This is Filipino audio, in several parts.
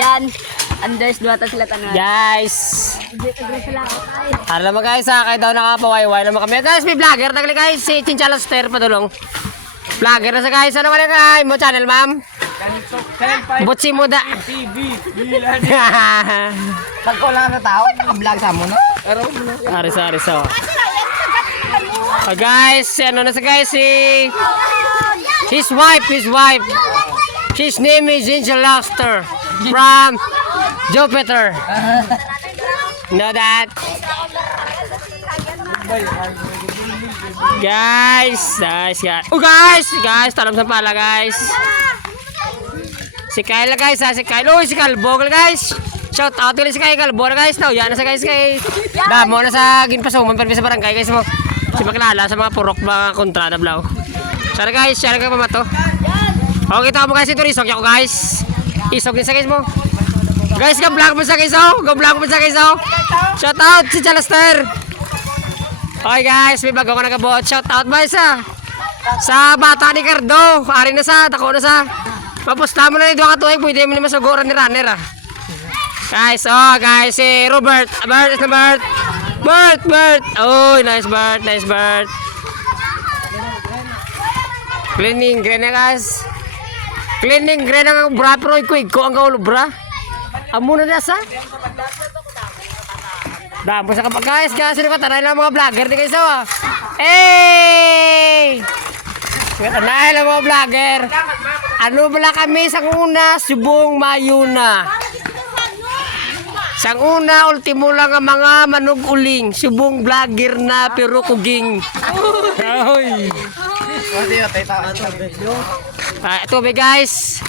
Yan. Anders, duwata sila tanan. Guys. Alam mo guys, kaya daw nakapawayway naman kami. Guys, may vlogger. Tagli guys, si Chinchalaster padulong. Vlogger na sa guys. Ano ka na mo channel, ma'am? Butsi Muda. Pagkula na tao, naka-vlog sa mo, no? Aris. Guys, ano na sa guys, his wife. His name is Chinchalaster from Jupiter. Know that? Guys. Oh guys, tanong sa pala guys. Si Kyle guys, si Kyle. Oh, si Kalbo guys. Shout out ulit si Kyle Kalbo guys. Now, yan na sa guys kay damo na sa ginpasuman pa sa barangay guys mo. Si maklala sa mga purok mga kontrada blaw. Sorry guys, share ka pa mato. Okay, kita mo guys ito isog ako guys. Isog din sa guys mo. Guys, ga-vlog mo sa guys oh. Shout out si Chalaster. Okay guys, may bago ko nagabot. Shout out ba sa bata ni Cardo. Ari na sa, dako na sa. Papusta mo na ni Dua Katuig, pwede mo ni masuguran ni runner ah. Guys, si Robert. Bert. Oh, nice Bert. Cleaning green na guys. Cleaning green ang bra pero ikuig ko ang kaulo bra. Amo na sa. Damo sa kapag guys, sino ka tanay lang mga vlogger di guys oh. Hey! Tanay lang mga vlogger. Ano bala kami sang una, subong mayuna. Sang una, ultimo lang ang mga manug-uling. Subong vlogger na pero kuging. Ay. Ito ba guys?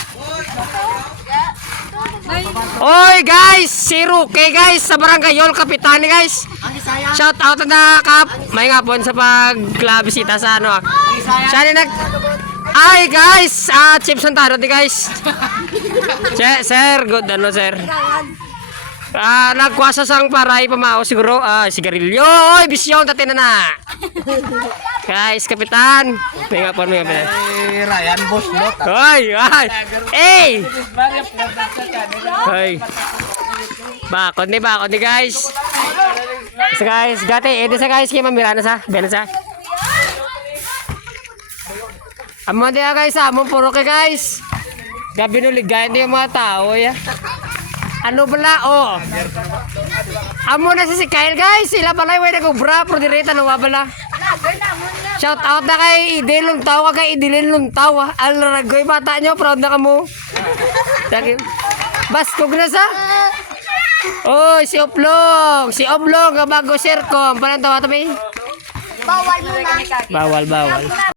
Oy guys, si Ruke guys sa Barangay Yol Kapitani guys. Shout out na kap. May nga po sa paglabisita sa ano. Siya ni ay guys, Chief Santano di guys. Sir, good ano sir. Nagkwasa sang paray pamao siguro sigarilyo. Oy, bisyon tatin na. Guys, kapitan. May nga po may kapitan. Ryan Boss Lot. Ay. Hey. Bakod ni guys. Sa guys, gati sa guys kay mamirana sa. Benasa. Amo dia guys, amo puro kay guys. Gabi no ligayan yung mga tao ya. Ano bala oh. Amo na si Kyle guys, sila balay way nagobra pro direta no wabala. Shout out na kay Idilong Taw kay Idilin Taw. Alragoy bata nyo, proud na kamo. Baskog na sa. Oh, si Oblong bago sirkom. Paano tawa tabi? Bawal muna. Bawal.